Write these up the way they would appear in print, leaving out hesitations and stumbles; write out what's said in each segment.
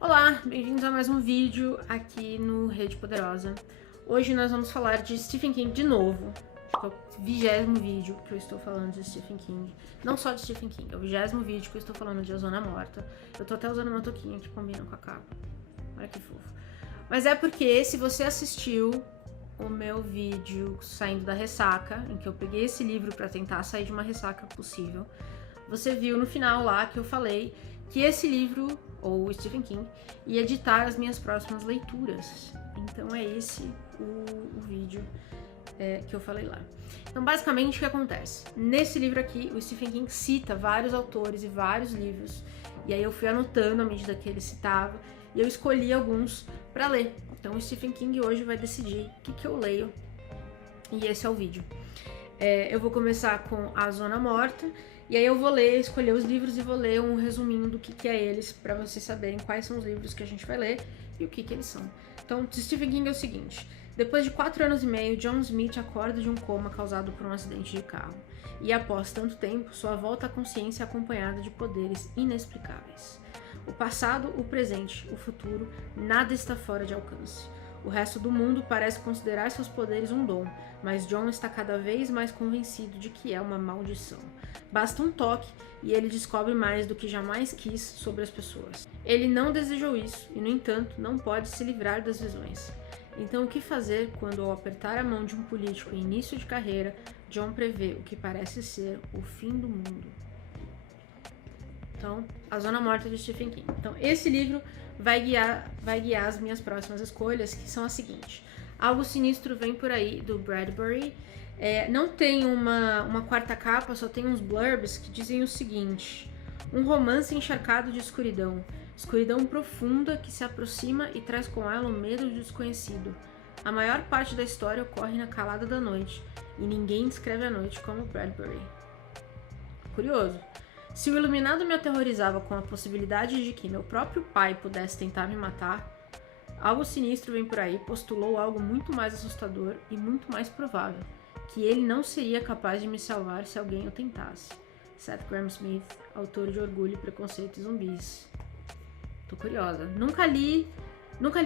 Olá, bem-vindos a mais um vídeo aqui no Rede Poderosa. Hoje nós vamos falar de Stephen King de novo. É o 20º vídeo que eu estou falando de Stephen King. Não só de Stephen King, é o 20º vídeo que eu estou falando de A Zona Morta. Eu tô até usando uma touquinha que combina com a capa. Olha que fofo. Mas é porque se você assistiu o meu vídeo saindo da ressaca, em que eu peguei esse livro para tentar sair de uma ressaca possível, você viu no final lá que eu falei que esse livro, ou Stephen King, ia ditar as minhas próximas leituras. Então é esse o vídeo que eu falei lá. Então basicamente o que acontece? Nesse livro aqui, o Stephen King cita vários autores e vários livros, e aí eu fui anotando à medida que ele citava, e eu escolhi alguns para ler. Então o Stephen King hoje vai decidir o que eu leio, e esse é o vídeo. Eu vou começar com A Zona Morta, e aí eu vou escolher os livros e vou ler um resuminho do que é eles, pra vocês saberem quais são os livros que a gente vai ler e o que eles são. Então, de Stephen King é o seguinte: depois de 4 anos e meio, John Smith acorda de um coma causado por um acidente de carro. E após tanto tempo, sua volta à consciência é acompanhada de poderes inexplicáveis. O passado, o presente, o futuro, nada está fora de alcance. O resto do mundo parece considerar seus poderes um dom, mas John está cada vez mais convencido de que é uma maldição. Basta um toque e ele descobre mais do que jamais quis sobre as pessoas. Ele não desejou isso e, no entanto, não pode se livrar das visões. Então, o que fazer quando, ao apertar a mão de um político em início de carreira, John prevê o que parece ser o fim do mundo? Então, A Zona Morta de Stephen King. Então, esse livro vai guiar as minhas próximas escolhas, que são as seguintes. Algo Sinistro Vem Por Aí, do Bradbury. Não tem uma quarta capa, só tem uns blurbs que dizem o seguinte: um romance encharcado de escuridão. Escuridão profunda que se aproxima e traz com ela o medo do desconhecido. A maior parte da história ocorre na calada da noite, e ninguém descreve a noite como Bradbury. Curioso. Se o Iluminado me aterrorizava com a possibilidade de que meu próprio pai pudesse tentar me matar, Algo Sinistro Vem Por Aí postulou algo muito mais assustador e muito mais provável, que ele não seria capaz de me salvar se alguém o tentasse. Seth Grahame-Smith, autor de Orgulho, Preconceito e Zumbis. Tô curiosa. Nunca li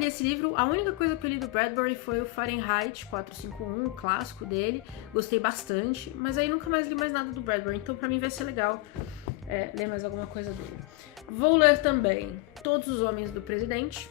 esse livro. A única coisa que eu li do Bradbury foi o Fahrenheit 451, o clássico dele. Gostei bastante, mas aí nunca mais li mais nada do Bradbury, então pra mim vai ser legal ler mais alguma coisa dele. Vou ler também Todos os Homens do Presidente,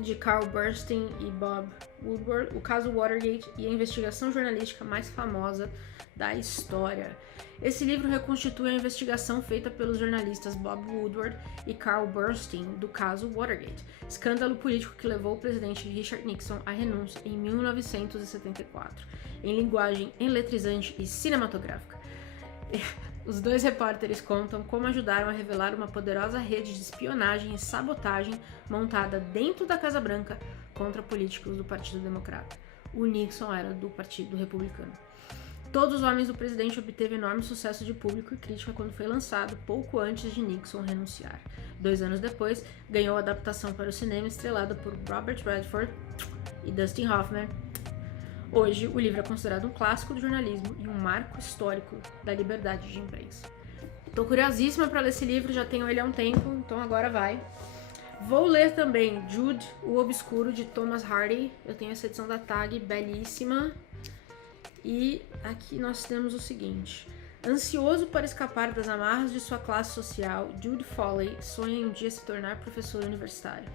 de Carl Bernstein e Bob Woodward, o caso Watergate e a investigação jornalística mais famosa da história. Esse livro reconstitui a investigação feita pelos jornalistas Bob Woodward e Carl Bernstein do caso Watergate, escândalo político que levou o presidente Richard Nixon à renúncia em 1974, em linguagem eletrizante e cinematográfica. Os dois repórteres contam como ajudaram a revelar uma poderosa rede de espionagem e sabotagem montada dentro da Casa Branca contra políticos do Partido Democrata. O Nixon era do Partido Republicano. Todos os Homens do Presidente obteve enorme sucesso de público e crítica quando foi lançado, pouco antes de Nixon renunciar. 2 anos depois, ganhou a adaptação para o cinema estrelada por Robert Redford e Dustin Hoffman. Hoje, o livro é considerado um clássico do jornalismo e um marco histórico da liberdade de imprensa. Tô curiosíssima para ler esse livro, já tenho ele há um tempo, então agora vai. Vou ler também Jude, o Obscuro, de Thomas Hardy. Eu tenho essa edição da TAG, belíssima. E aqui nós temos o seguinte: ansioso para escapar das amarras de sua classe social, Jude Foley sonha em um dia se tornar professor universitário.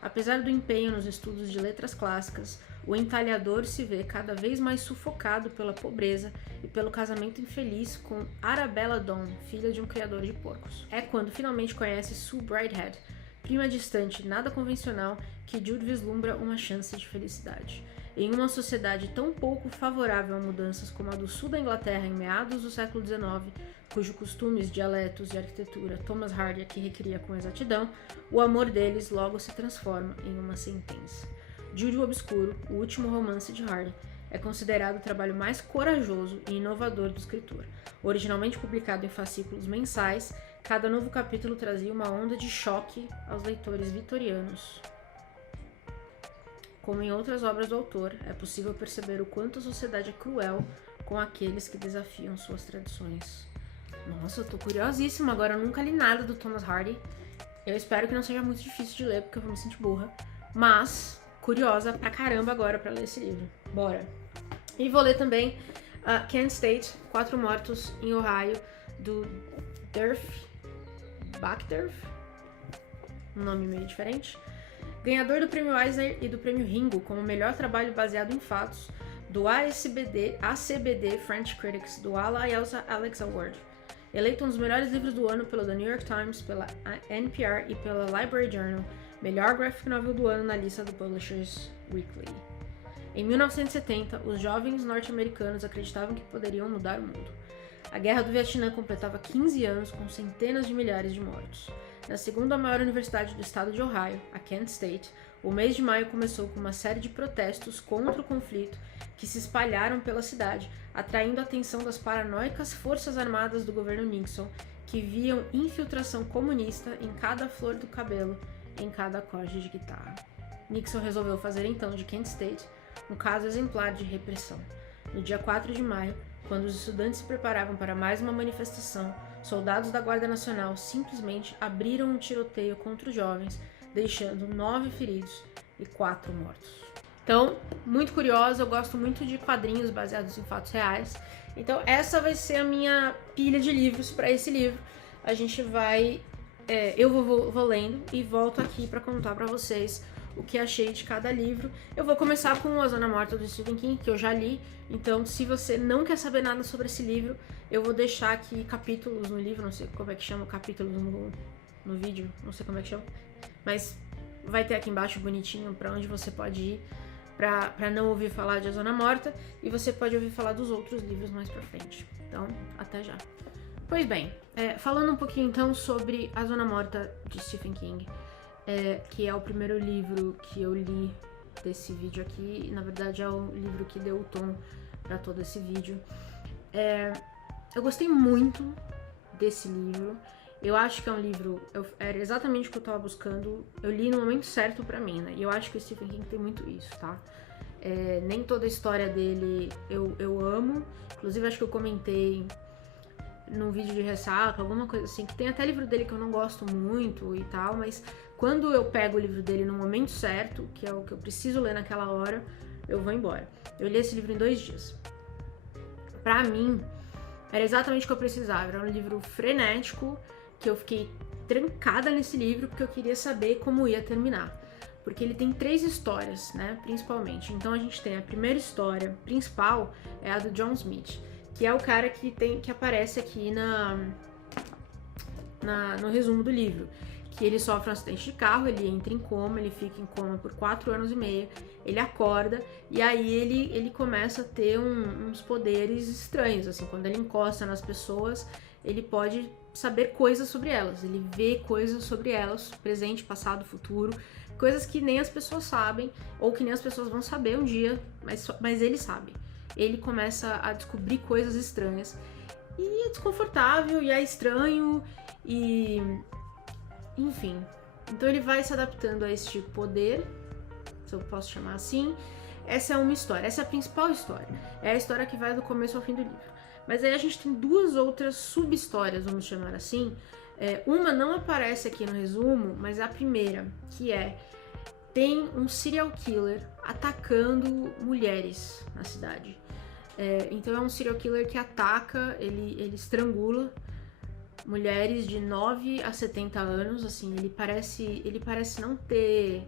Apesar do empenho nos estudos de letras clássicas, o entalhador se vê cada vez mais sufocado pela pobreza e pelo casamento infeliz com Arabella Dawn, filha de um criador de porcos. É quando finalmente conhece Sue Bridehead, prima distante, nada convencional, que Jude vislumbra uma chance de felicidade. Em uma sociedade tão pouco favorável a mudanças como a do sul da Inglaterra em meados do século XIX, cujos costumes, dialetos e arquitetura Thomas Hardy aqui recria com exatidão, o amor deles logo se transforma em uma sentença. Jude o Obscuro, o último romance de Hardy, é considerado o trabalho mais corajoso e inovador do escritor. Originalmente publicado em fascículos mensais, cada novo capítulo trazia uma onda de choque aos leitores vitorianos. Como em outras obras do autor, é possível perceber o quanto a sociedade é cruel com aqueles que desafiam suas tradições. Nossa, eu tô curiosíssima, agora eu nunca li nada do Thomas Hardy. Eu espero que não seja muito difícil de ler, porque eu vou me sentir burra. Mas, curiosa pra caramba agora pra ler esse livro. Bora! E vou ler também Kent State, 4 Mortos em Ohio, do Durf Backdurf, um nome meio diferente. Ganhador do Prêmio Eisner e do Prêmio Ringo como melhor trabalho baseado em fatos, do ACBD French Critics, do Alla Elsa Alex Award. Eleito um dos melhores livros do ano pelo The New York Times, pela NPR e pela Library Journal, melhor graphic novel do ano na lista do Publishers Weekly. Em 1970, os jovens norte-americanos acreditavam que poderiam mudar o mundo. A Guerra do Vietnã completava 15 anos com centenas de milhares de mortos. Na segunda maior universidade do estado de Ohio, a Kent State, o mês de maio começou com uma série de protestos contra o conflito que se espalharam pela cidade, atraindo a atenção das paranoicas forças armadas do governo Nixon, que viam infiltração comunista em cada flor do cabelo, em cada acorde de guitarra. Nixon resolveu fazer então de Kent State um caso exemplar de repressão. No dia 4 de maio, quando os estudantes se preparavam para mais uma manifestação, soldados da Guarda Nacional simplesmente abriram um tiroteio contra os jovens, deixando 9 feridos e 4 mortos. Então, muito curiosa, eu gosto muito de quadrinhos baseados em fatos reais. Então, essa vai ser a minha pilha de livros para esse livro. A gente vai... eu vou lendo e volto aqui para contar para vocês o que achei de cada livro. Eu vou começar com A Zona Morta do Stephen King, que eu já li. Então, se você não quer saber nada sobre esse livro, eu vou deixar aqui capítulos no livro, não sei como é que chama, capítulos no vídeo, não sei como é que chama. Mas vai ter aqui embaixo bonitinho para onde você pode ir para não ouvir falar de A Zona Morta, e você pode ouvir falar dos outros livros mais pra frente. Então, até já. Pois bem, falando um pouquinho então sobre A Zona Morta de Stephen King, que é o primeiro livro que eu li desse vídeo aqui, e na verdade é o livro que deu o tom para todo esse vídeo. Eu gostei muito desse livro. Eu acho que é um livro, era exatamente o que eu tava buscando, eu li no momento certo pra mim, né? E eu acho que o Stephen King tem muito isso, tá? Nem toda a história dele eu amo, inclusive acho que eu comentei num vídeo de ressaca, alguma coisa assim, que tem até livro dele que eu não gosto muito e tal, mas quando eu pego o livro dele no momento certo, que é o que eu preciso ler naquela hora, eu vou embora. Eu li esse livro em 2 dias. Pra mim, era exatamente o que eu precisava, era um livro frenético, que eu fiquei trancada nesse livro porque eu queria saber como ia terminar. Porque ele tem 3 histórias, né, principalmente. Então a gente tem a primeira história principal, é a do John Smith, que é o cara que aparece aqui no resumo do livro. Que ele sofre um acidente de carro, ele entra em coma, ele fica em coma por 4 anos e meio, ele acorda e aí ele começa a ter uns poderes estranhos, assim, quando ele encosta nas pessoas, ele pode saber coisas sobre elas, ele vê coisas sobre elas, presente, passado, futuro, coisas que nem as pessoas sabem, ou que nem as pessoas vão saber um dia, mas ele sabe. Ele começa a descobrir coisas estranhas, e é desconfortável, e é estranho, e... enfim. Então ele vai se adaptando a este poder, se eu posso chamar assim. Essa é uma história, essa é a principal história, é a história que vai do começo ao fim do livro. Mas aí a gente tem 2 outras sub-histórias, vamos chamar assim. Uma não aparece aqui no resumo, mas é a primeira, que tem um serial killer atacando mulheres na cidade. Então é um serial killer que ataca, ele estrangula mulheres de 9 a 70 anos, assim, ele parece não ter...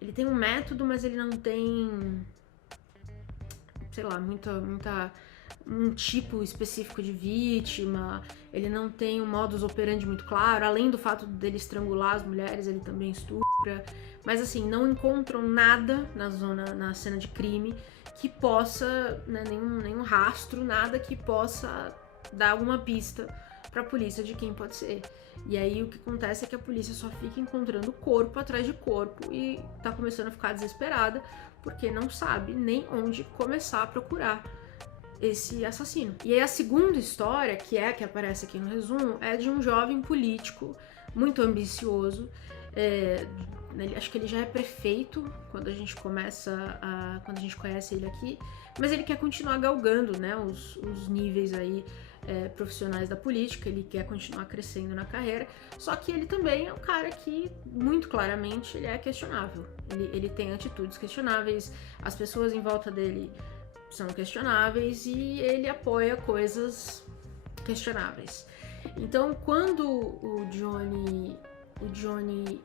Ele tem um método, mas ele não tem... sei lá, um tipo específico de vítima, ele não tem um modus operandi muito claro, além do fato dele estrangular as mulheres, ele também estupra, mas assim, não encontram nada na cena de crime que possa, né, nenhum rastro, nada que possa dar alguma pista pra polícia de quem pode ser. E aí o que acontece é que a polícia só fica encontrando corpo atrás de corpo e tá começando a ficar desesperada porque não sabe nem onde começar a procurar esse assassino. E aí a segunda história, que é a que aparece aqui no resumo, é de um jovem político muito ambicioso. Acho que ele já é prefeito quando a gente conhece ele aqui, mas ele quer continuar galgando, né, os níveis aí profissionais da política, ele quer continuar crescendo na carreira, só que ele também é um cara que, muito claramente, ele é questionável. Ele tem atitudes questionáveis, as pessoas em volta dele são questionáveis e ele apoia coisas questionáveis. Então, quando o Johnny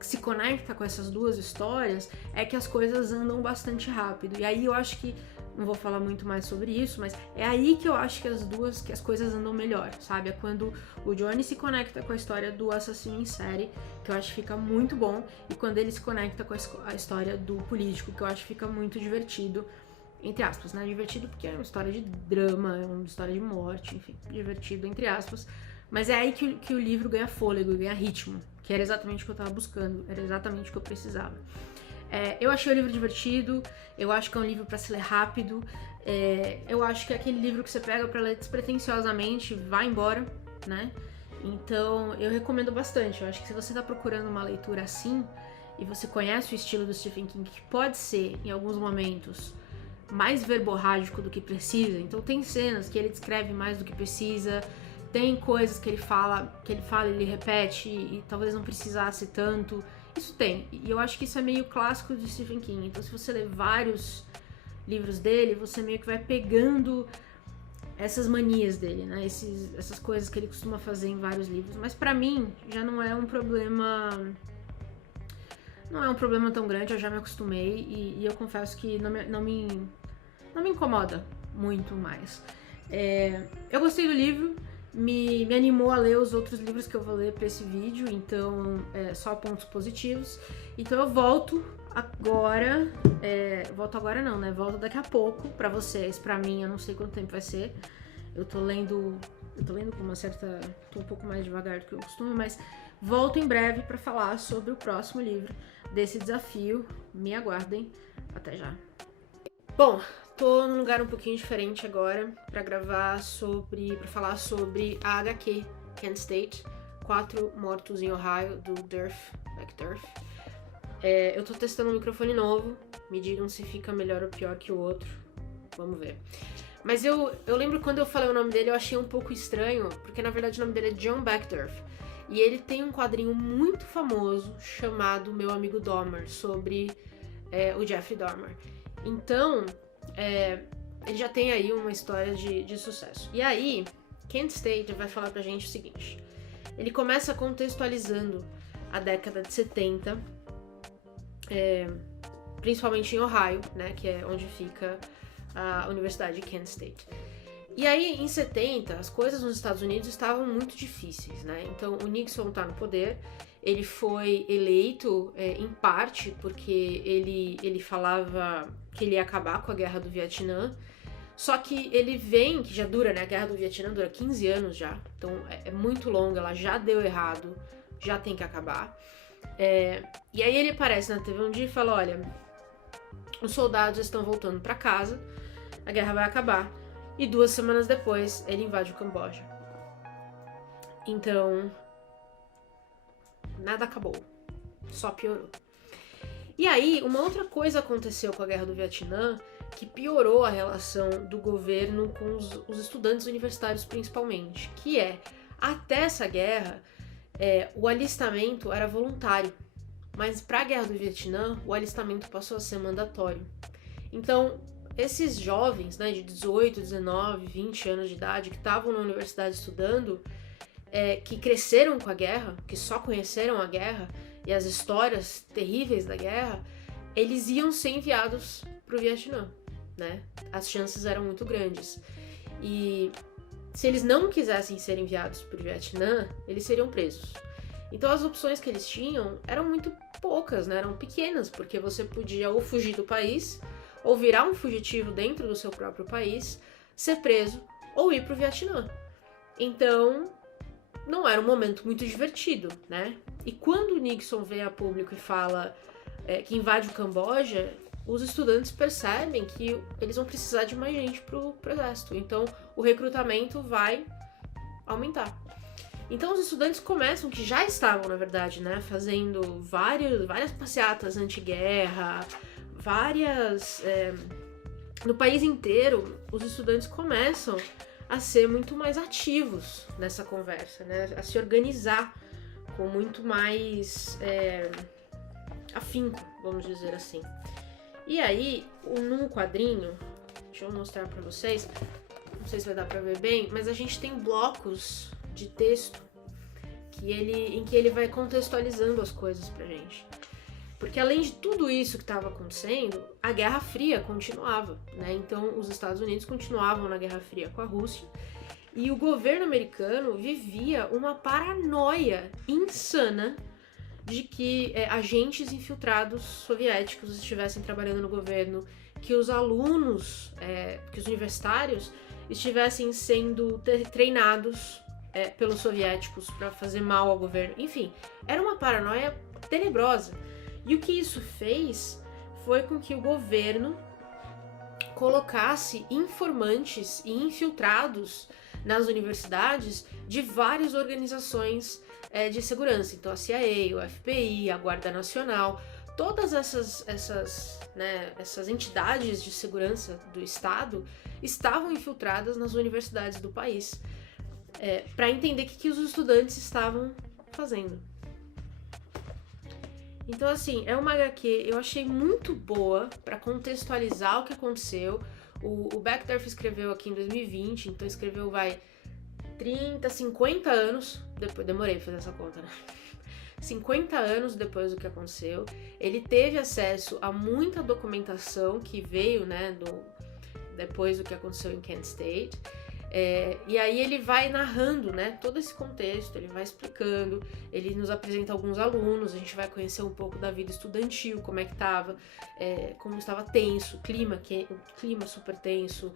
se conecta com essas duas histórias, é que as coisas andam bastante rápido. E aí eu acho que, não vou falar muito mais sobre isso, mas é aí que eu acho que as coisas andam melhor, sabe? É quando o Johnny se conecta com a história do assassino em série, que eu acho que fica muito bom, e quando ele se conecta com a história do político, que eu acho que fica muito divertido, entre aspas, né? Divertido porque é uma história de drama, é uma história de morte, enfim, divertido, entre aspas. Mas é aí que o livro ganha fôlego, ganha ritmo, que era exatamente o que eu tava buscando, era exatamente o que eu precisava. Eu achei o livro divertido, eu acho que é um livro para se ler rápido, eu acho que é aquele livro que você pega para ler despretensiosamente, vai embora, né? Então eu recomendo bastante. Eu acho que se você tá procurando uma leitura assim, e você conhece o estilo do Stephen King, que pode ser, em alguns momentos, mais verborrágico do que precisa, então tem cenas que ele descreve mais do que precisa, tem coisas que ele fala, ele repete e talvez não precisasse tanto. Isso tem, e eu acho que isso é meio clássico de Stephen King. Então se você ler vários livros dele, você meio que vai pegando essas manias dele, né? Essas coisas que ele costuma fazer em vários livros. Mas pra mim, já não é um problema... Não é um problema tão grande, eu já me acostumei e eu confesso que não me incomoda muito mais. Eu gostei do livro, me animou a ler os outros livros que eu vou ler pra esse vídeo, então só pontos positivos. Então eu volto agora, volto daqui a pouco pra vocês, pra mim, eu não sei quanto tempo vai ser. Eu tô lendo com uma certa... tô um pouco mais devagar do que eu costumo, mas volto em breve pra falar sobre o próximo livro desse desafio. Me aguardem, até já. Bom, tô num lugar um pouquinho diferente agora pra falar sobre a HQ Kent State, 4 Mortos em Ohio, do Durf McDurf. Eu tô testando um microfone novo, me digam se fica melhor ou pior que o outro, vamos ver. Mas eu lembro quando eu falei o nome dele, eu achei um pouco estranho, porque na verdade o nome dele é John Backdurf. E ele tem um quadrinho muito famoso chamado Meu Amigo Dahmer, sobre o Jeffrey Dahmer. Então, ele já tem aí uma história de sucesso. E aí, Kent State vai falar pra gente o seguinte. Ele começa contextualizando a década de 70, principalmente em Ohio, né, que é onde fica a Universidade de Kent State. E aí, em 70, as coisas nos Estados Unidos estavam muito difíceis, né? Então, o Nixon tá no poder, ele foi eleito em parte porque ele falava que ele ia acabar com a Guerra do Vietnã, só que ele vem, que já dura, né? A Guerra do Vietnã dura 15 anos já, então é muito longa, ela já deu errado, já tem que acabar. E aí ele aparece na TV um dia e fala, olha, os soldados estão voltando pra casa, a guerra vai acabar. E 2 semanas depois, ele invade o Camboja. Então, nada acabou. Só piorou. E aí, uma outra coisa aconteceu com a Guerra do Vietnã que piorou a relação do governo com os estudantes universitários, principalmente. Que até essa guerra, o alistamento era voluntário. Mas para a Guerra do Vietnã, o alistamento passou a ser mandatório. Então, esses jovens, né, de 18, 19, 20 anos de idade, que estavam na universidade estudando, que cresceram com a guerra, que só conheceram a guerra e as histórias terríveis da guerra, eles iam ser enviados para o Vietnã, né? As chances eram muito grandes. E se eles não quisessem ser enviados para o Vietnã, eles seriam presos. Então as opções que eles tinham eram muito poucas, né? Eram pequenas, porque você podia ou fugir do país, ou virar um fugitivo dentro do seu próprio país, ser preso, ou ir pro Vietnã. Então, não era um momento muito divertido, né? E quando o Nixon vem a público e fala que invade o Camboja, os estudantes percebem que eles vão precisar de mais gente pro exército. Então, o recrutamento vai aumentar. Então, os estudantes começam, que já estavam, na verdade, né, fazendo várias passeatas anti-guerra, no país inteiro, os estudantes começam a ser muito mais ativos nessa conversa, né? A se organizar com muito mais afinco, vamos dizer assim. E aí, num quadrinho, deixa eu mostrar pra vocês, não sei se vai dar pra ver bem, mas a gente tem blocos de texto em que ele vai contextualizando as coisas pra gente. Porque além de tudo isso que estava acontecendo, a Guerra Fria continuava, né? Então os Estados Unidos continuavam na Guerra Fria com a Rússia e o governo americano vivia uma paranoia insana de que agentes infiltrados soviéticos estivessem trabalhando no governo, que os alunos, que os universitários estivessem sendo treinados pelos soviéticos para fazer mal ao governo. Enfim, era uma paranoia tenebrosa. E o que isso fez foi com que o governo colocasse informantes e infiltrados nas universidades de várias organizações de segurança. Então a CIA, o FBI, a Guarda Nacional, todas essas entidades de segurança do Estado estavam infiltradas nas universidades do país para entender o que os estudantes estavam fazendo. Então, assim, é uma HQ, eu achei muito boa pra contextualizar o que aconteceu. O Beckdorf escreveu aqui em 2020, então escreveu, 30, 50 anos, depois, demorei pra fazer essa conta, né? 50 anos depois do que aconteceu. Ele teve acesso a muita documentação que veio, né, depois do que aconteceu em Kent State. E aí ele vai narrando, né, todo esse contexto, ele vai explicando, ele nos apresenta alguns alunos, a gente vai conhecer um pouco da vida estudantil, como é que tava, como estava tenso, clima super tenso,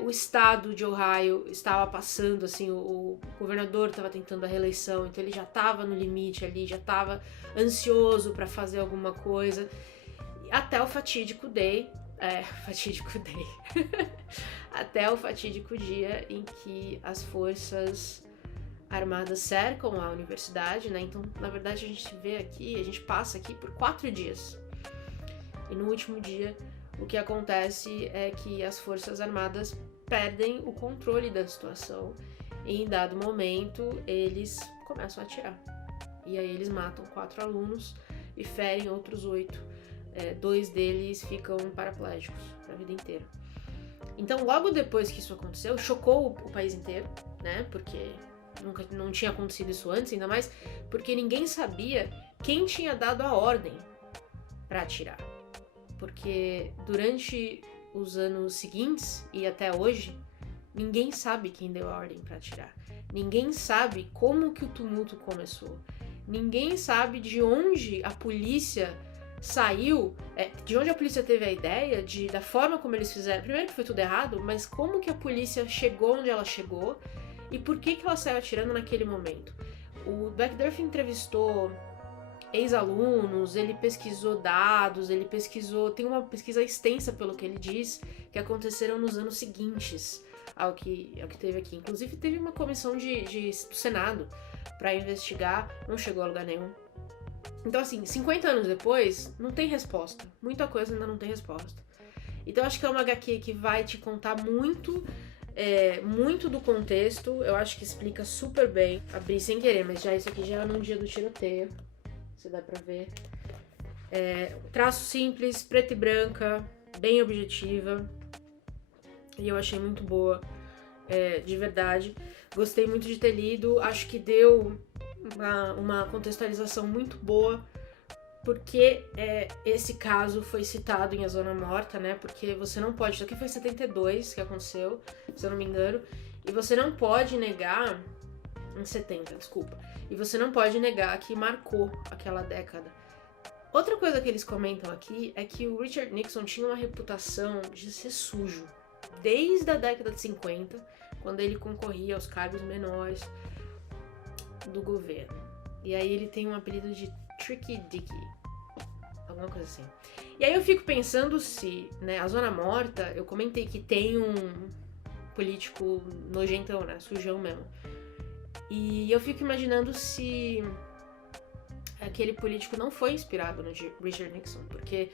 o estado de Ohio estava passando, assim, o governador estava tentando a reeleição, então ele já estava no limite ali, já estava ansioso para fazer alguma coisa, até o fatídico day, até o fatídico dia em que as forças armadas cercam a universidade, né? Então, na verdade, a gente passa aqui por 4 dias. E no último dia, o que acontece é que as forças armadas perdem o controle da situação e, em dado momento, eles começam a atirar. E aí eles matam 4 alunos e ferem outros 8. 2 deles ficam paraplégicos para a vida inteira. Então, logo depois que isso aconteceu, chocou o país inteiro, né? Porque não tinha acontecido isso antes, ainda mais porque ninguém sabia quem tinha dado a ordem para atirar. Porque durante os anos seguintes e até hoje, ninguém sabe quem deu a ordem para atirar. Ninguém sabe como que o tumulto começou. Ninguém sabe de onde a polícia saiu, de onde a polícia teve a ideia, da forma como eles fizeram. Primeiro que foi tudo errado, mas como que a polícia chegou onde ela chegou e por que ela saiu atirando naquele momento. O Beckdorf entrevistou ex-alunos, ele pesquisou dados, tem uma pesquisa extensa, pelo que ele diz, que aconteceram nos anos seguintes ao que teve aqui. Inclusive teve uma comissão do Senado para investigar, não chegou a lugar nenhum. Então, assim, 50 anos depois, não tem resposta. Muita coisa ainda não tem resposta. Então, acho que é uma HQ que vai te contar muito do contexto. Eu acho que explica super bem. Abri sem querer, mas isso aqui já é num dia do tiroteio. Se dá pra ver. Traço simples, preta e branca, bem objetiva. E eu achei muito boa, de verdade. Gostei muito de ter lido. Acho que deu uma contextualização muito boa, porque esse caso foi citado em A Zona Morta, né? Porque você não pode... Isso aqui foi em 72 que aconteceu, se eu não me engano. E você não pode negar... Em 70, desculpa. E você não pode negar que marcou aquela década. Outra coisa que eles comentam aqui é que o Richard Nixon tinha uma reputação de ser sujo. Desde a década de 50, quando ele concorria aos cargos menores do governo. E aí ele tem um apelido de Tricky Dicky, alguma coisa assim. E aí eu fico pensando se, né, A Zona Morta, eu comentei que tem um político nojentão, né, sujão mesmo. E eu fico imaginando se aquele político não foi inspirado no Richard Nixon, porque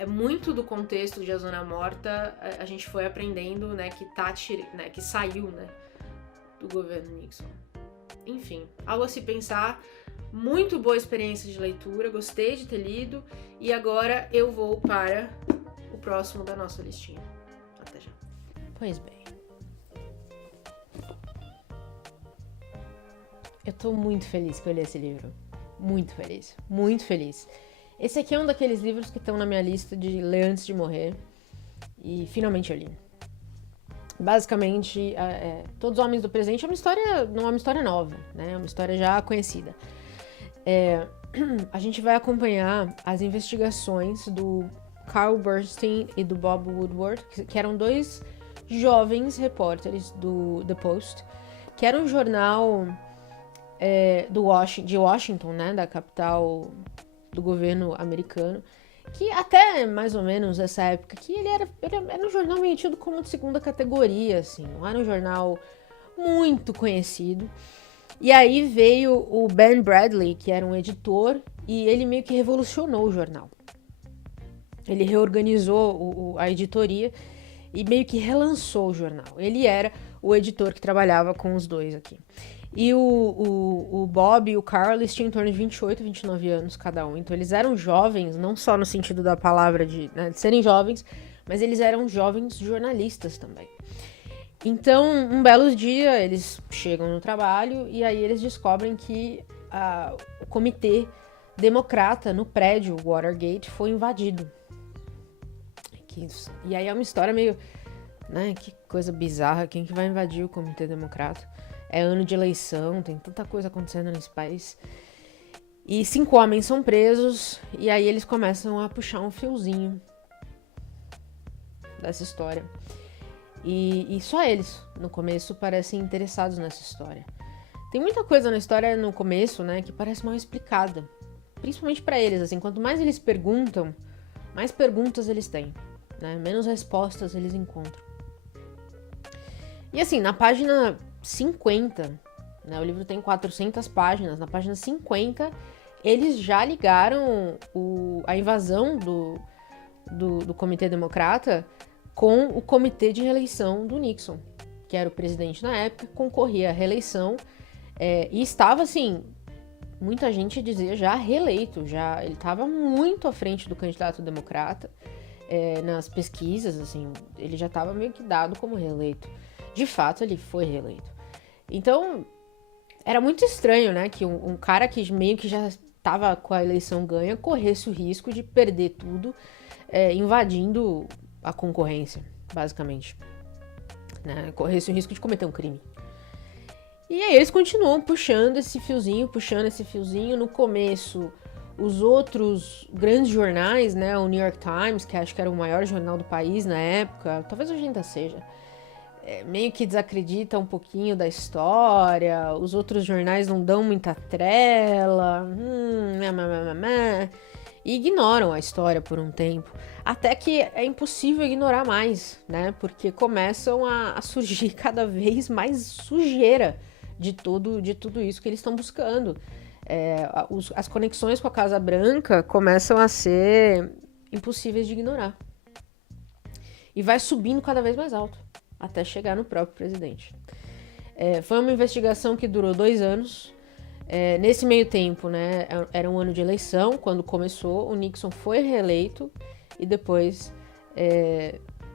é muito do contexto de A Zona Morta, a gente foi aprendendo, né, que saiu, né, do governo Nixon. Enfim, algo a se pensar. Muito boa experiência de leitura, gostei de ter lido. E agora eu vou para o próximo da nossa listinha. Até já. Pois bem. Eu tô muito feliz que eu li esse livro. Muito feliz. Muito feliz. Esse aqui é um daqueles livros que estão na minha lista de ler antes de morrer. E finalmente eu li. Basicamente, Todos os Homens do Presente não é uma história nova, né? É uma história já conhecida. A gente vai acompanhar as investigações do Carl Bernstein e do Bob Woodward, que eram dois jovens repórteres do The Post, que era um jornal de Washington, né? Da capital do governo americano, que até mais ou menos essa época que ele era um jornal meio tido como de segunda categoria, assim, não era um jornal muito conhecido. E aí veio o Ben Bradley, que era um editor, e ele meio que revolucionou o jornal. Ele reorganizou a editoria e meio que relançou o jornal. Ele era o editor que trabalhava com os dois aqui. E o Bob e o Carl, eles tinham em torno de 28, 29 anos cada um. Então eles eram jovens, não só no sentido da palavra de serem jovens, mas eles eram jovens jornalistas também. Então, um belo dia, eles chegam no trabalho e aí eles descobrem que o comitê democrata no prédio Watergate foi invadido. E aí é uma história meio... né, que coisa bizarra, quem que vai invadir o comitê democrata? É ano de eleição, tem tanta coisa acontecendo nesse país. E 5 homens são presos e aí eles começam a puxar um fiozinho dessa história. E só eles, no começo, parecem interessados nessa história. Tem muita coisa na história no começo, né, que parece mal explicada. Principalmente pra eles, assim, quanto mais eles perguntam, mais perguntas eles têm, né, menos respostas eles encontram. E assim, na página 50, né, o livro tem 400 páginas, na página 50, eles já ligaram a invasão do Comitê Democrata com o comitê de reeleição do Nixon, que era o presidente na época, concorria à reeleição e estava, assim, muita gente dizia já reeleito, ele estava muito à frente do candidato democrata nas pesquisas, assim, ele já estava meio que dado como reeleito. De fato, ele foi reeleito. Então, era muito estranho, né, que um cara que meio que já estava com a eleição ganha corresse o risco de perder tudo invadindo a concorrência, basicamente. Né? Corresse o risco de cometer um crime. E aí eles continuam puxando esse fiozinho. No começo, os outros grandes jornais, né, o New York Times, que acho que era o maior jornal do país na época, talvez hoje ainda seja, meio que desacredita um pouquinho da história, os outros jornais não dão muita trela, e ignoram a história por um tempo, até que é impossível ignorar mais, né, porque começam a surgir cada vez mais sujeira de tudo isso que eles estão buscando. As conexões com a Casa Branca começam a ser impossíveis de ignorar. E vai subindo cada vez mais alto, até chegar no próprio presidente. Foi uma investigação que durou 2 anos. Nesse meio tempo, né, era um ano de eleição, quando começou, o Nixon foi reeleito e depois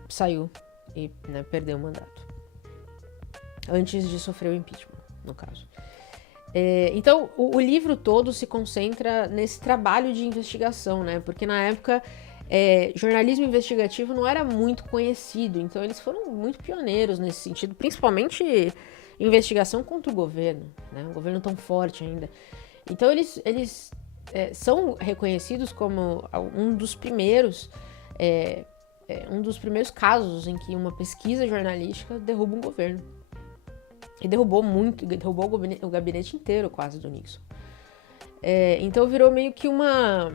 saiu e, né, perdeu o mandato. Antes de sofrer o impeachment, no caso. Então, o livro todo se concentra nesse trabalho de investigação, né, porque na época jornalismo investigativo não era muito conhecido, então eles foram muito pioneiros nesse sentido, principalmente investigação contra o governo, né? Um governo tão forte ainda. Então eles são reconhecidos como um dos primeiros casos em que uma pesquisa jornalística derruba um governo. E derrubou o gabinete inteiro quase do Nixon. Então virou meio que uma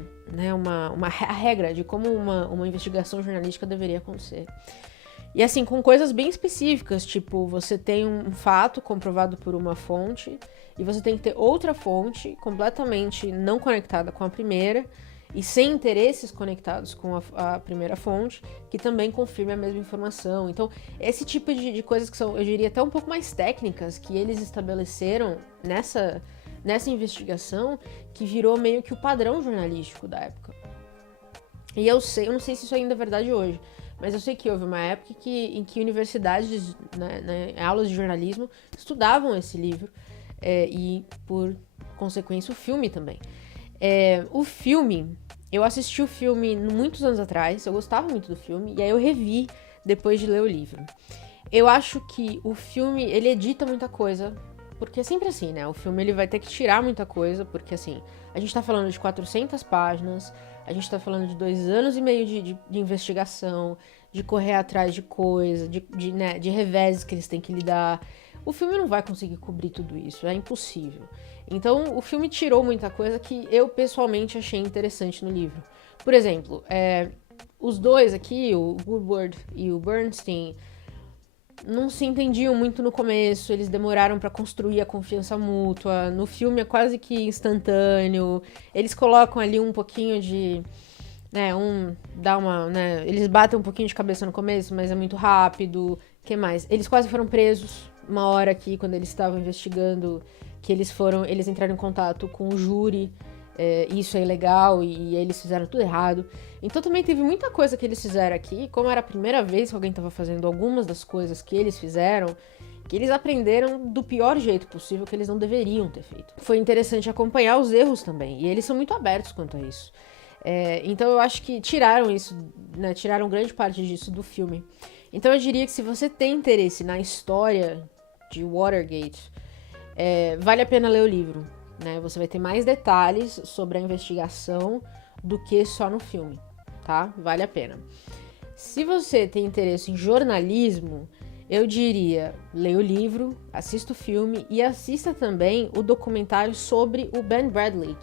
regra de como uma investigação jornalística deveria acontecer. E assim, com coisas bem específicas, tipo, você tem um fato comprovado por uma fonte e você tem que ter outra fonte completamente não conectada com a primeira e sem interesses conectados com a primeira fonte, que também confirme a mesma informação. Então, esse tipo de coisas que são, eu diria, até um pouco mais técnicas, que eles estabeleceram nessa investigação, que virou meio que o padrão jornalístico da época. E eu não sei se isso ainda é verdade hoje, mas eu sei que houve uma época em que universidades, né, aulas de jornalismo, estudavam esse livro, e, por consequência, o filme também. O filme, eu assisti o filme muitos anos atrás, eu gostava muito do filme, e aí eu revi depois de ler o livro. Eu acho que o filme, ele edita muita coisa, porque é sempre assim, né? O filme ele vai ter que tirar muita coisa, porque assim, a gente tá falando de 400 páginas, a gente tá falando de 2 anos e meio de investigação, de correr atrás de coisa, de reveses que eles têm que lidar. O filme não vai conseguir cobrir tudo isso, é impossível. Então, o filme tirou muita coisa que eu, pessoalmente, achei interessante no livro. Por exemplo, os dois aqui, o Woodward e o Bernstein, não se entendiam muito no começo, eles demoraram pra construir a confiança mútua. No filme é quase que instantâneo. Eles colocam ali um pouquinho de... eles batem um pouquinho de cabeça no começo, mas é muito rápido. O que mais? Eles quase foram presos uma hora aqui, quando eles estavam investigando, que eles entraram em contato com o júri, isso é ilegal, e eles fizeram tudo errado. Então também teve muita coisa que eles fizeram aqui, como era a primeira vez que alguém estava fazendo algumas das coisas que eles fizeram, que eles aprenderam do pior jeito possível, que eles não deveriam ter feito. Foi interessante acompanhar os erros também, e eles são muito abertos quanto a isso. Então eu acho que tiraram isso, né, tiraram grande parte disso do filme. Então eu diria que se você tem interesse na história de Watergate, vale a pena ler o livro, né? Você vai ter mais detalhes sobre a investigação do que só no filme, tá? Vale a pena. Se você tem interesse em jornalismo, eu diria, leia o livro, assista o filme e assista também o documentário sobre o Ben Bradley,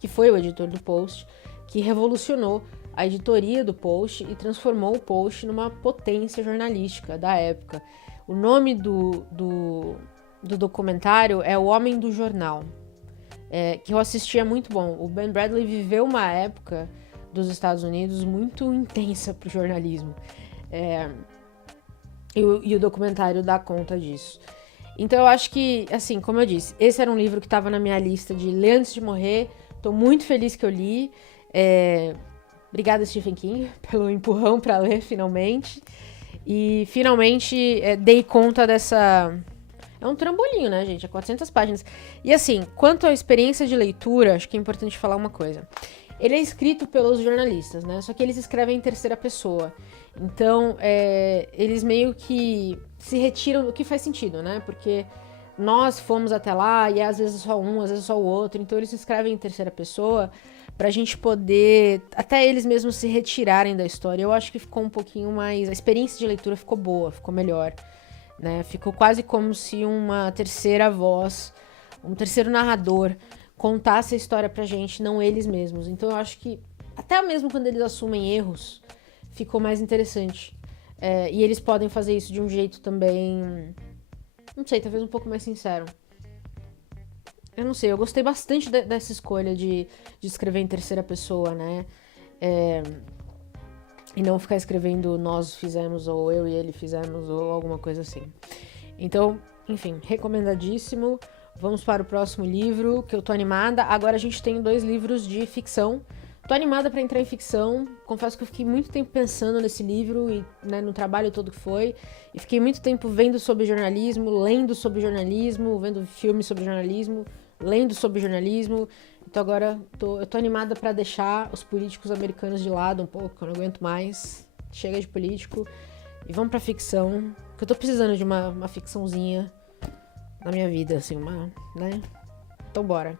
que foi o editor do Post, que revolucionou a editoria do Post e transformou o Post numa potência jornalística da época. O nome do documentário é O Homem do Jornal, que eu assisti, é muito bom. O Ben Bradley viveu uma época dos Estados Unidos muito intensa para o jornalismo. E o documentário dá conta disso. Então eu acho que, assim, como eu disse, esse era um livro que estava na minha lista de ler antes de morrer. Tô muito feliz que eu li. Obrigada, Stephen King, pelo empurrão para ler, finalmente. E, finalmente, dei conta dessa... É um trambolinho, né, gente? É 400 páginas. E, assim, quanto à experiência de leitura, acho que é importante falar uma coisa. Ele é escrito pelos jornalistas, né? Só que eles escrevem em terceira pessoa. Então, eles meio que se retiram, o que faz sentido, né? Porque nós fomos até lá e às vezes só um, às vezes só o outro. Então, eles escrevem em terceira pessoa pra gente poder, até eles mesmos se retirarem da história. Eu acho que ficou um pouquinho mais... A experiência de leitura ficou boa, ficou melhor, né? Ficou quase como se uma terceira voz, um terceiro narrador contasse a história pra gente, não eles mesmos. Então eu acho que, até mesmo quando eles assumem erros, ficou mais interessante. E eles podem fazer isso de um jeito também, não sei, talvez um pouco mais sincero. Eu não sei, eu gostei bastante dessa escolha de escrever em terceira pessoa, né? E não ficar escrevendo nós fizemos, ou eu e ele fizemos, ou alguma coisa assim. Então, enfim, recomendadíssimo. Vamos para o próximo livro, que eu tô animada. Agora a gente tem 2 livros de ficção. Tô animada para entrar em ficção. Confesso que eu fiquei muito tempo pensando nesse livro e, né, no trabalho todo que foi. E fiquei muito tempo vendo sobre jornalismo, lendo sobre jornalismo, vendo filmes sobre jornalismo, lendo sobre jornalismo. Então agora eu tô animada para deixar os políticos americanos de lado um pouco, eu não aguento mais. Chega de político e vamos pra ficção, que eu tô precisando de uma ficçãozinha na minha vida, assim, né? Então bora.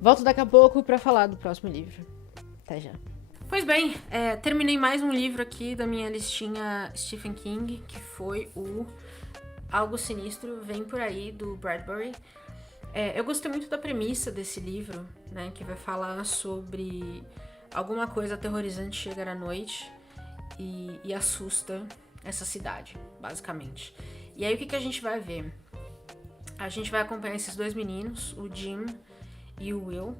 Volto daqui a pouco pra falar do próximo livro. Até já. Pois bem, terminei mais um livro aqui da minha listinha Stephen King, que foi o Algo Sinistro Vem Por Aí, do Bradbury. Eu gostei muito da premissa desse livro, né, que vai falar sobre alguma coisa aterrorizante chegar à noite e assusta essa cidade, basicamente. E aí o que a gente vai ver? A gente vai acompanhar esses 2 meninos, o Jim e o Will,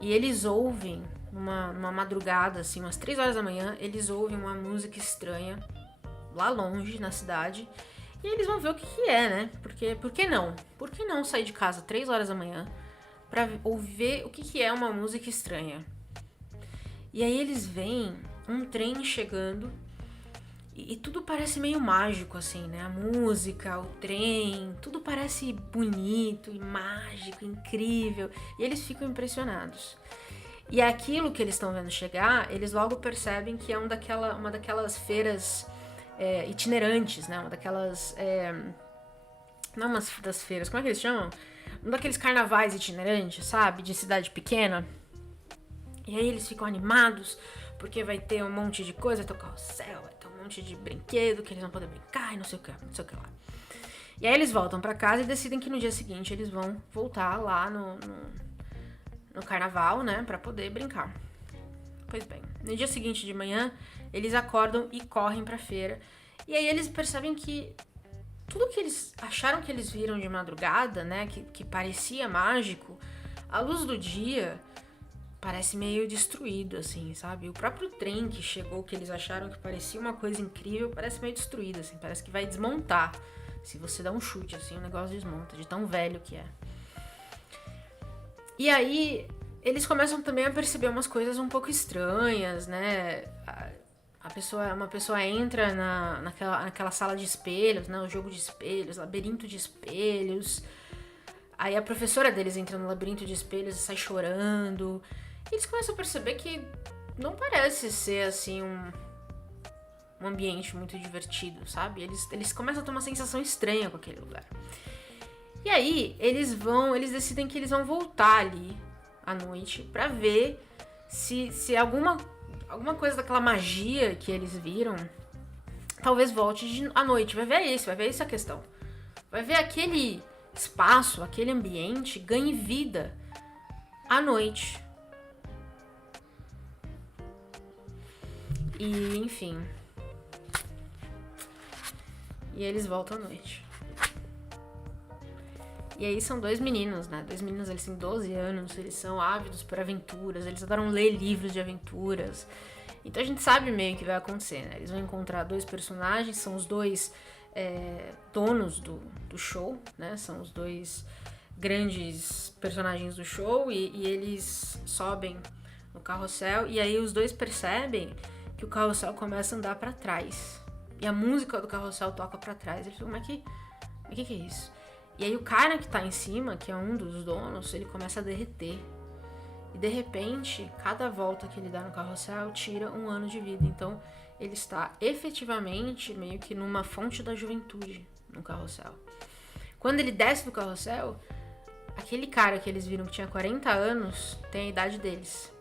e eles ouvem numa madrugada, assim, umas 3 horas da manhã, eles ouvem uma música estranha lá longe, na cidade, e eles vão ver o que é, né? Porque, por que não? Por que não sair de casa 3 horas da manhã pra ouvir o que é uma música estranha? E aí eles veem um trem chegando e tudo parece meio mágico, assim, né? A música, o trem, tudo parece bonito e mágico, incrível. E eles ficam impressionados. E aquilo que eles estão vendo chegar, eles logo percebem que é uma daquelas feiras itinerantes, né? Uma daquelas... não uma das feiras, como é que eles chamam? Um daqueles carnavais itinerantes, sabe? De cidade pequena. E aí eles ficam animados, porque vai ter um monte de coisa, vai ter o carrossel, vai ter um monte de brinquedo que eles vão poder brincar e não sei o que lá. E aí eles voltam pra casa e decidem que no dia seguinte eles vão voltar lá no carnaval, né, pra poder brincar. Pois bem, no dia seguinte de manhã, eles acordam e correm pra feira. E aí eles percebem que tudo que eles acharam que eles viram de madrugada, né, que parecia mágico, à luz do dia, parece meio destruído, assim, sabe? O próprio trem que chegou, que eles acharam que parecia uma coisa incrível, parece meio destruído, assim, parece que vai desmontar. Se você dá um chute, assim, o negócio desmonta, de tão velho que é. E aí, eles começam também a perceber umas coisas um pouco estranhas, né? Uma pessoa entra naquela sala de espelhos, né? O jogo de espelhos, labirinto de espelhos. Aí a professora deles entra no labirinto de espelhos e sai chorando. E eles começam a perceber que não parece ser, assim, um ambiente muito divertido, sabe? Eles começam a ter uma sensação estranha com aquele lugar. E aí, eles decidem que eles vão voltar ali à noite pra ver se alguma coisa daquela magia que eles viram talvez volte à noite. Vai ver isso a questão. Vai ver aquele espaço, aquele ambiente ganhe vida à noite. E, enfim. E eles voltam à noite. E aí são dois meninos, né? Dois meninos, eles têm 12 anos, eles são ávidos por aventuras, eles adoram ler livros de aventuras. Então a gente sabe meio que vai acontecer, né? Eles vão encontrar dois personagens, são os dois donos do show, né? São os dois grandes personagens do show e eles sobem no carrossel e aí os dois percebem que o carrossel começa a andar pra trás. E a música do carrossel toca pra trás. Eles ficam, mas que é isso? E aí o cara que tá em cima, que é um dos donos, ele começa a derreter. E de repente, cada volta que ele dá no carrossel tira 1 ano de vida. Então ele está efetivamente meio que numa fonte da juventude no carrossel. Quando ele desce do carrossel, aquele cara que eles viram que tinha 40 anos tem a idade deles.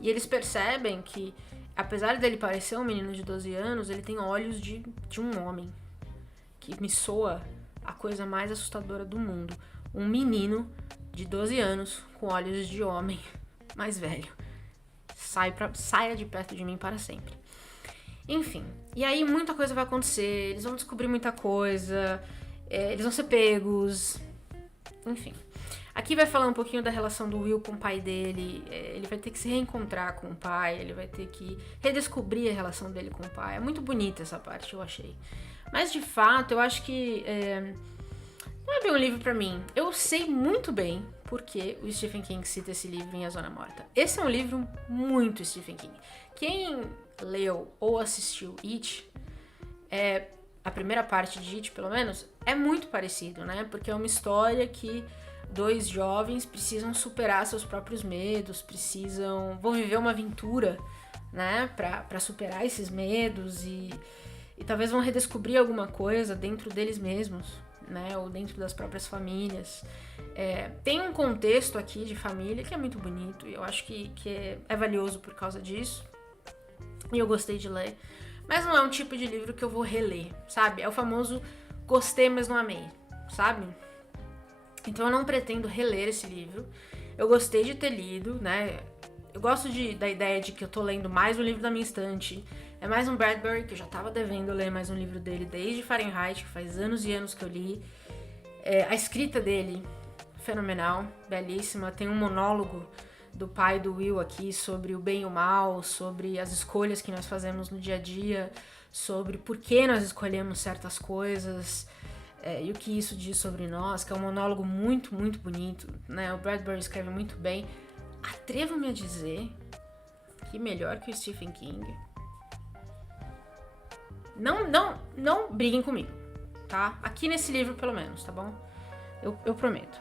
E eles percebem que, apesar dele parecer um menino de 12 anos, ele tem olhos de um homem. Que me soa a coisa mais assustadora do mundo. Um menino de 12 anos com olhos de homem mais velho. Saia de perto de mim para sempre. Enfim, e aí muita coisa vai acontecer, eles vão descobrir muita coisa, eles vão ser pegos, enfim. Aqui vai falar um pouquinho da relação do Will com o pai dele, ele vai ter que se reencontrar com o pai, ele vai ter que redescobrir a relação dele com o pai. É muito bonita essa parte, eu achei. Mas de fato, eu acho que não é bem um livro pra mim. Eu sei muito bem porque o Stephen King cita esse livro em A Zona Morta. Esse é um livro muito Stephen King. Quem leu ou assistiu It, a primeira parte de It, pelo menos, é muito parecido, né? Porque é uma história que dois jovens precisam superar seus próprios medos, vão viver uma aventura, né? Pra superar esses medos e talvez vão redescobrir alguma coisa dentro deles mesmos, né? Ou dentro das próprias famílias. Tem um contexto aqui de família que é muito bonito e eu acho que é valioso por causa disso. E eu gostei de ler. Mas não é um tipo de livro que eu vou reler, sabe? É o famoso gostei, mas não amei, sabe? Então eu não pretendo reler esse livro. Eu gostei de ter lido, né? Eu gosto da ideia de que eu tô lendo mais um livro da minha estante. É mais um Bradbury, que eu já tava devendo ler mais um livro dele desde Fahrenheit, que faz anos e anos que eu li. A escrita dele, fenomenal, belíssima. Tem um monólogo do pai do Will aqui sobre o bem e o mal, sobre as escolhas que nós fazemos no dia a dia, sobre por que nós escolhemos certas coisas e o que isso diz sobre nós, que é um monólogo muito, muito bonito, né? O Bradbury escreve muito bem. Atrevo-me a dizer que melhor que o Stephen King. Não briguem comigo, tá? Aqui nesse livro, pelo menos, tá bom? Eu prometo.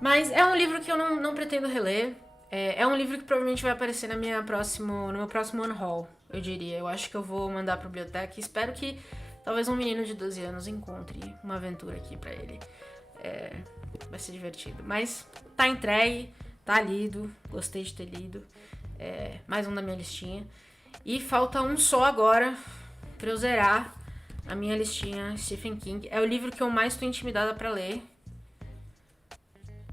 Mas é um livro que eu não pretendo reler. É um livro que provavelmente vai aparecer no meu próximo Unhaul, eu diria. Eu acho que eu vou mandar pra biblioteca e espero que talvez um menino de 12 anos encontre uma aventura aqui pra ele. Vai ser divertido. Mas tá entregue, tá lido, gostei de ter lido. Mais um da minha listinha. E falta um só agora pra eu zerar a minha listinha Stephen King. É o livro que eu mais tô intimidada pra ler.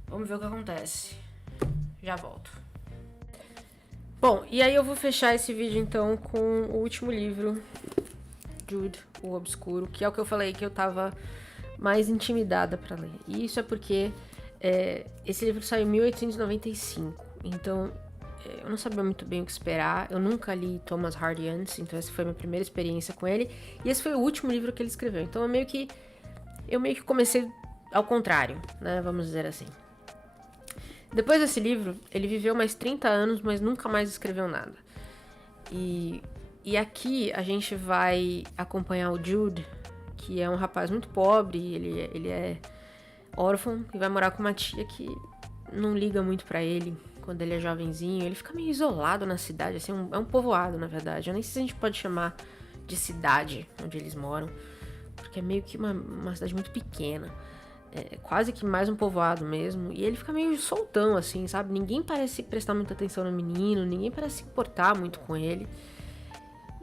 Vamos ver o que acontece. Já volto. Bom, e aí eu vou fechar esse vídeo então com o último livro, Jude, o Obscuro, que é o que eu falei que eu tava mais intimidada pra ler. E isso é porque esse livro saiu em 1895, então eu não sabia muito bem o que esperar. Eu nunca li Thomas Hardy antes, então essa foi a minha primeira experiência com ele. E esse foi o último livro que ele escreveu. Então eu meio que comecei ao contrário, né? Vamos dizer assim. Depois desse livro, ele viveu mais 30 anos, mas nunca mais escreveu nada. E aqui a gente vai acompanhar o Jude, que é um rapaz muito pobre, ele é órfão e vai morar com uma tia que não liga muito pra ele quando ele é jovenzinho. Ele fica meio isolado na cidade, assim, é um povoado, na verdade. Eu nem sei se a gente pode chamar de cidade onde eles moram, porque é meio que uma cidade muito pequena. Quase que mais um povoado mesmo. E ele fica meio soltão, assim, sabe? Ninguém parece prestar muita atenção no menino, ninguém parece se importar muito com ele.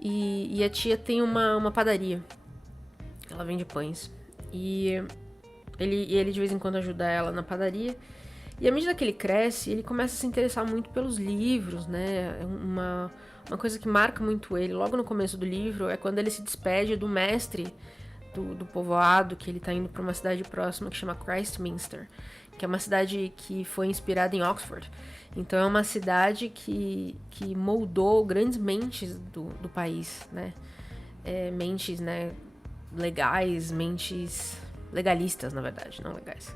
E a tia tem uma padaria. Ela vende pães. E ele de vez em quando ajuda ela na padaria. E à medida que ele cresce, ele começa a se interessar muito pelos livros, né? Uma coisa que marca muito ele, logo no começo do livro, é quando ele se despede do mestre do povoado, que ele tá indo pra uma cidade próxima que chama Christminster, que é uma cidade que foi inspirada em Oxford. Então é uma cidade que moldou grandes mentes do país, né? Mentes, né, legais, mentes legalistas, na verdade, não legais.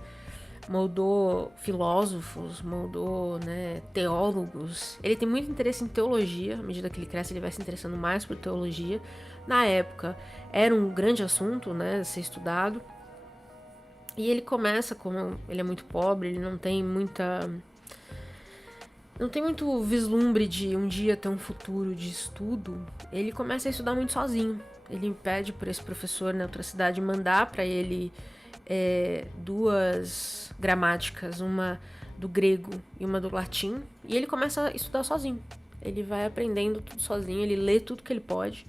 Moldou filósofos, moldou, né, teólogos. Ele tem muito interesse em teologia. À medida que ele cresce, ele vai se interessando mais por teologia. Na época, era um grande assunto, né, a ser estudado. E ele começa, como ele é muito pobre, ele não tem muito vislumbre de um dia ter um futuro de estudo. Ele começa a estudar muito sozinho. Ele pede por esse professor na outra cidade mandar para ele 2 gramáticas, uma do grego e uma do latim, e ele começa a estudar sozinho. Ele vai aprendendo tudo sozinho, ele lê tudo que ele pode,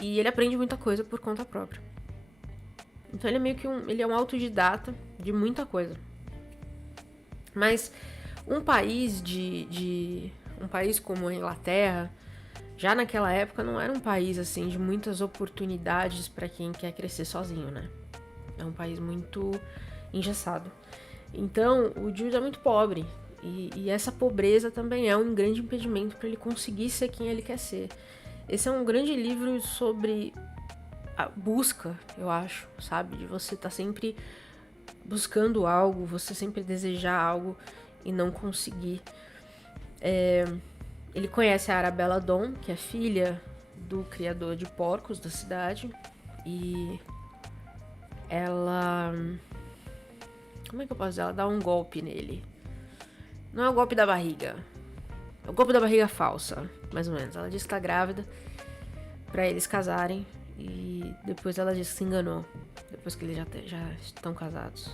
e ele aprende muita coisa por conta própria. Então ele é meio que ele é um autodidata de muita coisa. Mas um país um país como a Inglaterra, já naquela época não era um país assim de muitas oportunidades para quem quer crescer sozinho, né? É um país muito engessado. Então, o Jude é muito pobre. E essa pobreza também é um grande impedimento para ele conseguir ser quem ele quer ser. Esse é um grande livro sobre a busca, eu acho, sabe? De você estar sempre buscando algo, você sempre desejar algo e não conseguir. Ele conhece a Arabella Dawn, que é filha do criador de porcos da cidade. E ela... como é que eu posso dizer? Ela dá um golpe nele. Não é o golpe da barriga. É o golpe da barriga falsa, mais ou menos. Ela diz que tá grávida pra eles casarem. E depois ela diz que se enganou. Depois que eles já estão casados.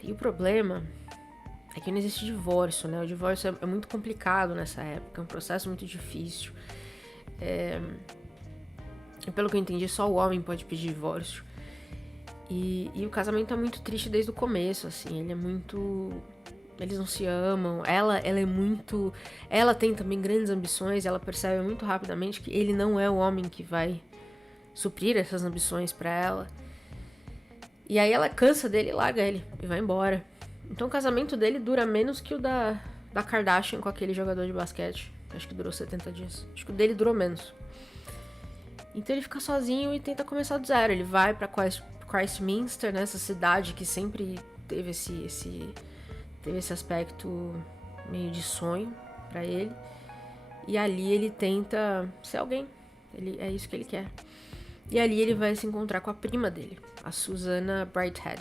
E o problema é que não existe divórcio, né? O divórcio é muito complicado nessa época. É um processo muito difícil. E pelo que eu entendi, só o homem pode pedir divórcio. E o casamento é muito triste desde o começo, assim. Ele é muito... eles não se amam. Ela é muito... ela tem também grandes ambições. Ela percebe muito rapidamente que ele não é o homem que vai suprir essas ambições pra ela. E aí ela cansa dele e larga ele. E vai embora. Então o casamento dele dura menos que o da Kardashian com aquele jogador de basquete. Acho que durou 70 dias. Acho que o dele durou menos. Então ele fica sozinho e tenta começar do zero. Ele vai pra Christminster, né? Essa cidade que sempre teve esse aspecto meio de sonho pra ele. E ali ele tenta ser alguém. É isso que ele quer. E ali ele vai se encontrar com a prima dele, a Susanna Brighthead,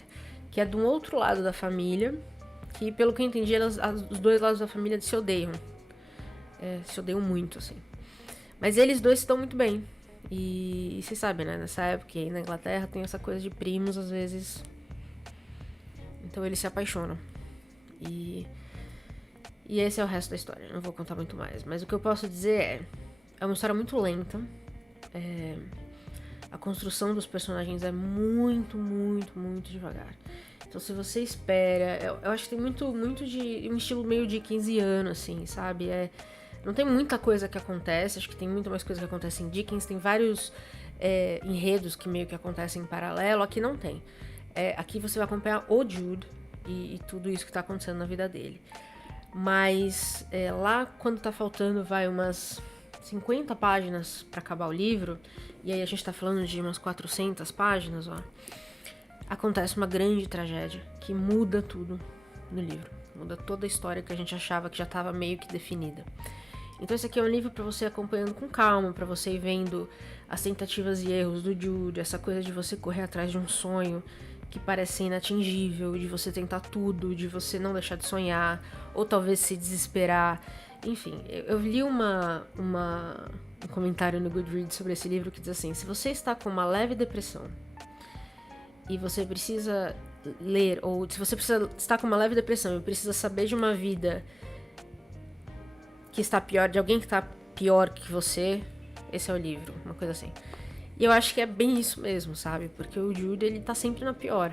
que é de um outro lado da família, que pelo que eu entendi, os dois lados da família se odeiam. Se odeiam muito, assim. Mas eles dois se dão muito bem. E vocês sabem, né? Nessa época aí na Inglaterra tem essa coisa de primos, às vezes. Então eles se apaixonam. E esse é o resto da história. Não vou contar muito mais. Mas o que eu posso dizer é uma história muito lenta. A construção dos personagens é muito, muito, muito devagar. Então se você espera... Eu acho que tem muito de um estilo meio de 15 anos, assim, sabe? Não tem muita coisa que acontece. Acho que tem muito mais coisa que acontece em Dickens. Tem vários enredos que meio que acontecem em paralelo. Aqui não tem. Aqui você vai acompanhar o Jude e tudo isso que tá acontecendo na vida dele. Mas lá quando tá faltando umas 50 páginas pra acabar o livro, e aí a gente tá falando de umas 400 páginas, ó, acontece uma grande tragédia que muda tudo no livro. Muda toda a história que a gente achava que já tava meio que definida. Então esse aqui é um livro pra você ir acompanhando com calma, pra você ir vendo as tentativas e erros do Jude, essa coisa de você correr atrás de um sonho que parece inatingível, de você tentar tudo, de você não deixar de sonhar, ou talvez se desesperar. Enfim, eu li um comentário no Goodreads sobre esse livro que diz assim: se você está com uma leve depressão e você precisa ler, ou se você está com uma leve depressão e precisa saber de uma vida que está pior, de alguém que está pior que você, esse é o livro, uma coisa assim. E eu acho que é bem isso mesmo, sabe? Porque o Jude, ele tá sempre na pior.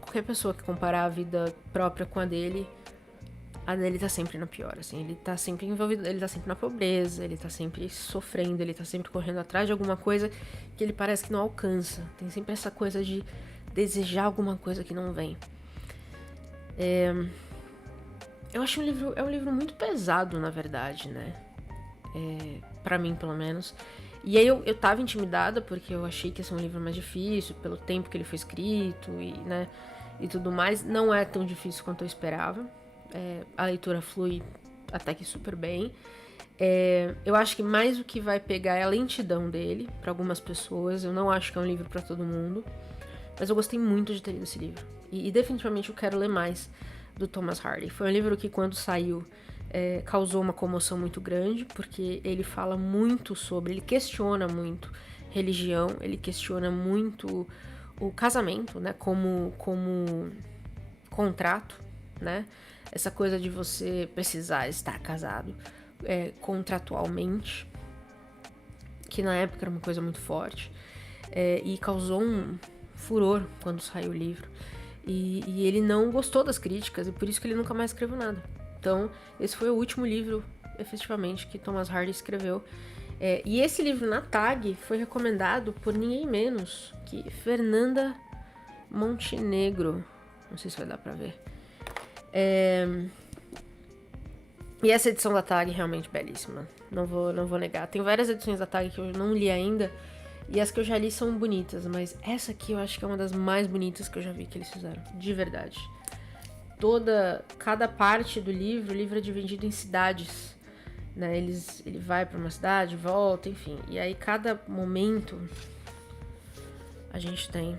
Qualquer pessoa que comparar a vida própria com a dele tá sempre na pior, assim. Ele tá sempre envolvido, ele tá sempre na pobreza, ele tá sempre sofrendo, ele tá sempre correndo atrás de alguma coisa que ele parece que não alcança. Tem sempre essa coisa de desejar alguma coisa que não vem. Eu acho um livro muito pesado, na verdade, né? Pra mim, pelo menos. E aí eu tava intimidada porque eu achei que ia ser um livro mais difícil, pelo tempo que ele foi escrito e tudo mais. Não é tão difícil quanto eu esperava. A leitura flui até que super bem. Eu acho que mais o que vai pegar é a lentidão dele, para algumas pessoas. Eu não acho que é um livro para todo mundo. Mas eu gostei muito de ter lido esse livro. E definitivamente eu quero ler mais do Thomas Hardy. Foi um livro que, quando saiu, causou uma comoção muito grande, porque ele fala muito ele questiona muito religião, ele questiona muito o casamento, né, como contrato, né, essa coisa de você precisar estar casado contratualmente, que na época era uma coisa muito forte, e causou um furor quando saiu o livro, e ele não gostou das críticas, e por isso que ele nunca mais escreveu nada. Então, esse foi o último livro, efetivamente, que Thomas Hardy escreveu. E esse livro na TAG foi recomendado por ninguém menos que Fernanda Montenegro. Não sei se vai dar pra ver. E essa edição da TAG é realmente belíssima. Não vou negar. Tem várias edições da TAG que eu não li ainda. E as que eu já li são bonitas. Mas essa aqui eu acho que é uma das mais bonitas que eu já vi que eles fizeram. De verdade. Cada parte do livro, o livro é dividido em cidades, né? Ele vai para uma cidade, volta, enfim. E aí cada momento a gente tem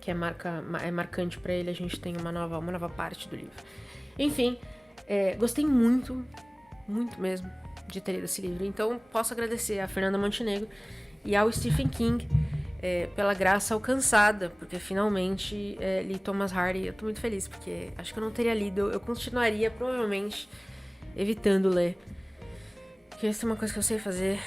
que é marcante para ele, a gente tem uma nova parte do livro. Enfim, gostei muito, muito mesmo de ter lido esse livro. Então posso agradecer a Fernanda Montenegro e ao Stephen King pela graça alcançada, porque finalmente li Thomas Hardy. Eu tô muito feliz, porque acho que eu não teria lido, eu continuaria provavelmente evitando ler, porque essa é uma coisa que eu sei fazer,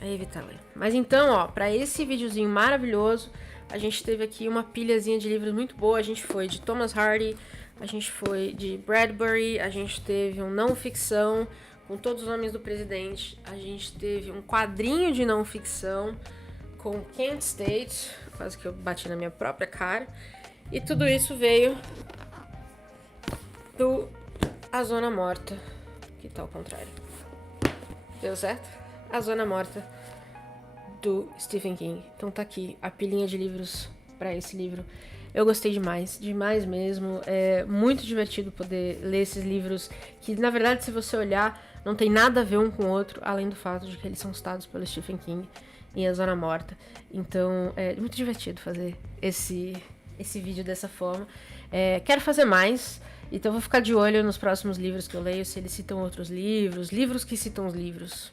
é evitar ler. Mas então, ó, pra esse videozinho maravilhoso, a gente teve aqui uma pilhazinha de livros muito boa. A gente foi de Thomas Hardy, a gente foi de Bradbury, a gente teve um não ficção com todos os nomes do presidente, a gente teve um quadrinho de não ficção com Kent State, quase que eu bati na minha própria cara. E tudo isso veio do A Zona Morta, que tá ao contrário. Deu certo? A Zona Morta do Stephen King. Então tá aqui a pilhinha de livros pra esse livro. Eu gostei demais, demais mesmo. É muito divertido poder ler esses livros que, na verdade, se você olhar, não tem nada a ver um com o outro, além do fato de que eles são citados pelo Stephen King em A Zona Morta. Então é muito divertido fazer esse vídeo dessa forma. Quero fazer mais, então vou ficar de olho nos próximos livros que eu leio, se eles citam outros livros, livros que citam os livros.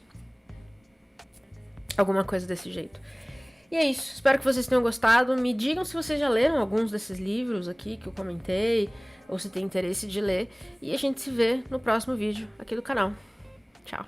Alguma coisa desse jeito. E é isso, espero que vocês tenham gostado. Me digam se vocês já leram alguns desses livros aqui que eu comentei, ou se tem interesse de ler. E a gente se vê no próximo vídeo aqui do canal. Tchau!